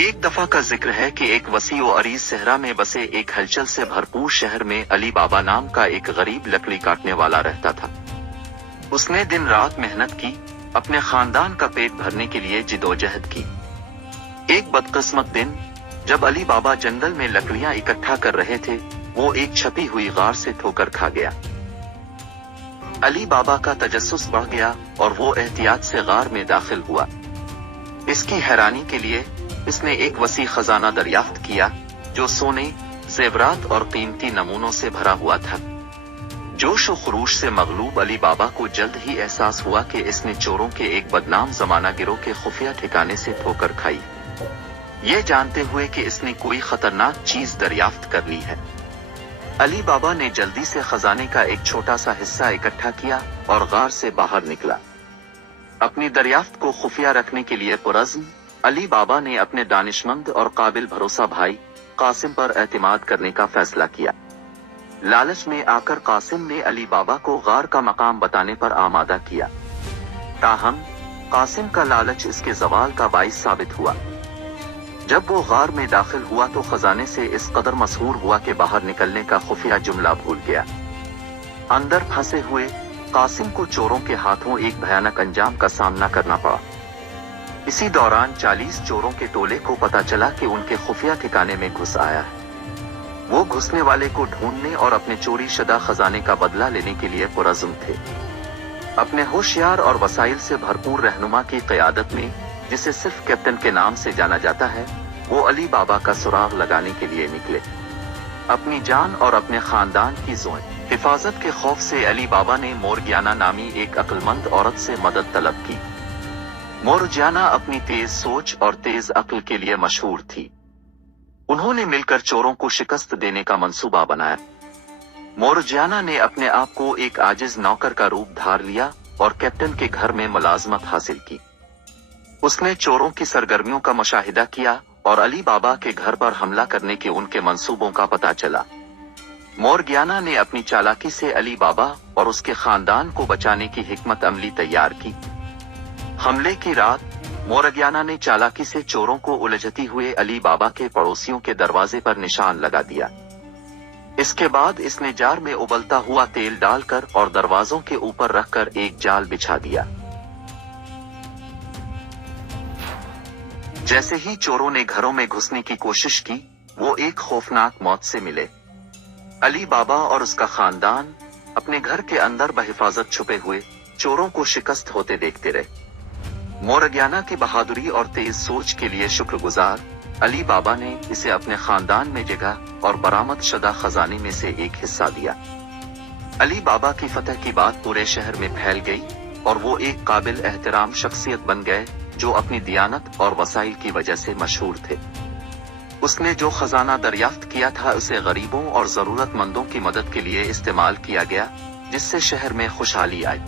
ایک دفعہ کا ذکر ہے کہ ایک وسیع و عریض صحرا میں بسے ایک ہلچل سے بھرپور شہر میں علی بابا نام کا ایک غریب لکڑی کاٹنے والا رہتا تھا۔ اس نے دن رات محنت کی، اپنے خاندان کا پیٹ بھرنے کے لیے جدوجہد کی۔ ایک بدقسمت دن جب علی بابا جنگل میں لکڑیاں اکٹھا کر رہے تھے، وہ ایک چھپی ہوئی غار سے ٹھوکر کھا گیا۔ علی بابا کا تجسس بڑھ گیا اور وہ احتیاط سے غار میں داخل ہوا۔ اس کی حیرانی کے لیے اس نے ایک وسیع خزانہ دریافت کیا جو سونے، زیورات اور قیمتی نمونوں سے بھرا ہوا تھا۔ جوش و خروش سے مغلوب علی بابا کو جلد ہی احساس ہوا کہ اس نے چوروں کے ایک بدنام زمانہ گروہ کے خفیہ ٹھکانے سے ٹھوکر کھائی، یہ جانتے ہوئے کہ اس نے کوئی خطرناک چیز دریافت کر لی ہے۔ علی بابا نے جلدی سے خزانے کا ایک چھوٹا سا حصہ اکٹھا کیا اور غار سے باہر نکلا۔ اپنی دریافت کو خفیہ رکھنے کے لیے پرعزم علی بابا نے اپنے دانشمند اور قابل بھروسہ بھائی قاسم پر اعتماد کرنے کا فیصلہ کیا۔ لالچ میں آ کر قاسم نے علی بابا کو غار کا مقام بتانے پر آمادہ کیا، تاہم قاسم کا لالچ اس کے زوال کا باعث ثابت ہوا۔ جب وہ غار میں داخل ہوا تو خزانے سے اس قدر مسحور ہوا کہ باہر نکلنے کا خفیہ جملہ بھول گیا۔ اندر پھنسے ہوئے قاسم کو چوروں کے ہاتھوں ایک بھیانک انجام کا سامنا کرنا پڑا۔ اسی دوران 40 چوروں کے ٹولے کو پتہ چلا کہ ان کے خفیہ ٹھکانے میں گھس آیا ہے۔ وہ گھسنے والے کو ڈھونڈنے اور اپنے چوری شدہ خزانے کا بدلہ لینے کے لیے پرعزم تھے۔ اپنے ہوشیار اور وسائل سے بھرپور رہنما کی قیادت میں، جسے صرف کیپٹن کے نام سے جانا جاتا ہے، وہ علی بابا کا سراغ لگانے کے لیے نکلے۔ اپنی جان اور اپنے خاندان کی حفاظت کے خوف سے علی بابا نے مورگیانا نامی ایک عقلمند عورت سے مدد طلب کی۔ مورگیانا اپنی تیز سوچ اور تیز عقل کے لیے مشہور تھی۔ انہوں نے مل کر چوروں کو شکست دینے کا منصوبہ بنایا۔ مورگیانا نے اپنے آپ کو ایک عاجز نوکر کا روپ دھار لیا اور کیپٹن کے گھر میں ملازمت حاصل کی۔ اس نے چوروں کی سرگرمیوں کا مشاہدہ کیا اور علی بابا کے گھر پر حملہ کرنے کے ان کے منصوبوں کا پتہ چلا۔ مورگیانا نے اپنی چالاکی سے علی بابا اور اس کے خاندان کو بچانے کی حکمت عملی تیار کی۔ حملے کی رات مورگیانا نے چالاکی سے چوروں کو الجھتی ہوئے علی بابا کے پڑوسیوں کے دروازے پر نشان لگا دیا۔ اس کے بعد اس نے جار میں ابلتا ہوا تیل ڈال کر اور دروازوں کے اوپر رکھ کر ایک جال بچھا دیا۔ جیسے ہی چوروں نے گھروں میں گھسنے کی کوشش کی، وہ ایک خوفناک موت سے ملے۔ علی بابا اور اس کا خاندان اپنے گھر کے اندر بحفاظت چھپے ہوئے چوروں کو شکست ہوتے دیکھتے رہے۔ مورگیانا کی بہادری اور تیز سوچ کے لیے شکر گزار علی بابا نے اسے اپنے خاندان میں جگہ اور برآمد شدہ خزانے میں سے ایک حصہ دیا۔ علی بابا کی فتح کی بات پورے شہر میں پھیل گئی اور وہ ایک قابل احترام شخصیت بن گئے جو اپنی دیانت اور وسائل کی وجہ سے مشہور تھے۔ اس نے جو خزانہ دریافت کیا تھا اسے غریبوں اور ضرورت مندوں کی مدد کے لیے استعمال کیا گیا، جس سے شہر میں خوشحالی آئی۔